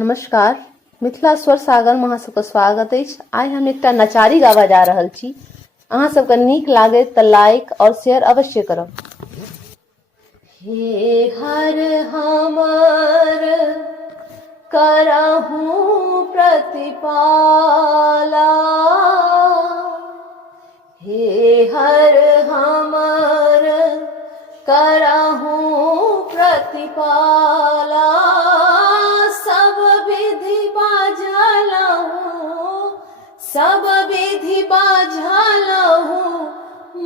नमस्कार, मिथिला स्वर सागर में अहाँ सबके स्वागत अछि। आइ हम एकटा नचारी गावा जा रहल छी। अहाँ सबके नीक लागे तऽ लाइक और शेयर अवश्य करब। हे हर हमर करहु प्रतिपाला, हे हर हमर करहु प्रतिपाला, सब विधि बाझलहु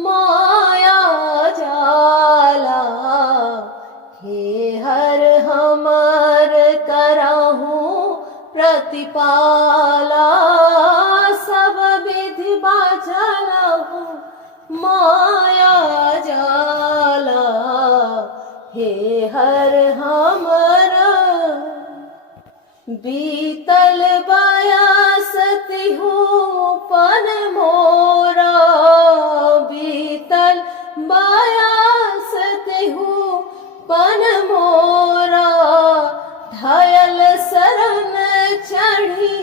माया जाला। हे हर हमर करहु प्रतिपाला, सब विधि बाझलहु माया जाला। हे हर हमर बीतल बयस तिहुपन मोरा, बीतल बयस तिहुपन मोरा, ढयल शरण चढ़ी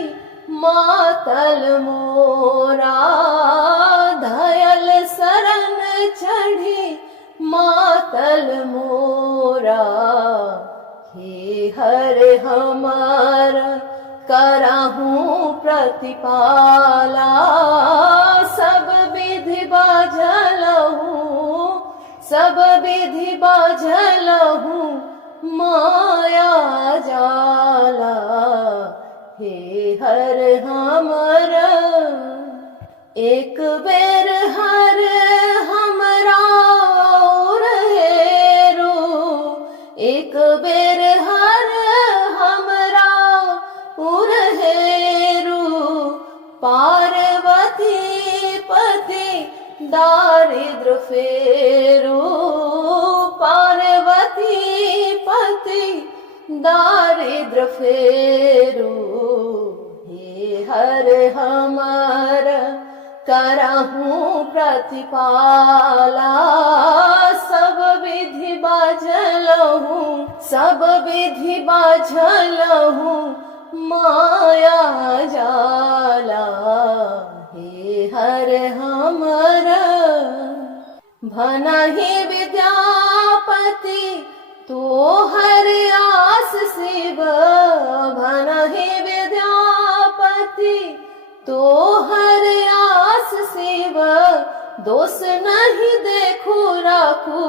मातल मोरा, ढयल शरण चढ़ी मातल मोरा। हे हर हमर करहु प्रतिपाला, सब विधि बाझलहु माया जाला। हे हर हमर एक बेर हर हमरा और हेरो, एक बेर हर हमरा उर हेरू, पार्वती पति दारिद्र फेरू, पार्वती पति दारिद्र फेरू। हे हर हमर करहु प्रतिपाला, सब विधि बाझलहु माया जाला। हे हर हमर भनहि विद्यापति तोहर आस शिव, भनहि विद्यापति तोहर आस शिव, दोष नहीं देखू राखू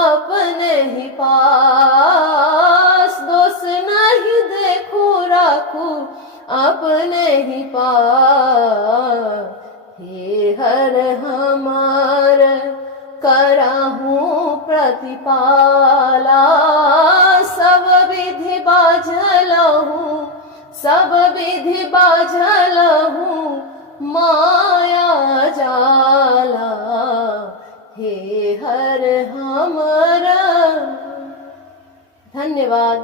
अपने ही पास, दोष नहीं देखू राखू अपने ही पास। हे हर हमर करहु प्रतिपाला, सब विधि बाझलहु माया जाला। हे हर हमर। धन्यवाद।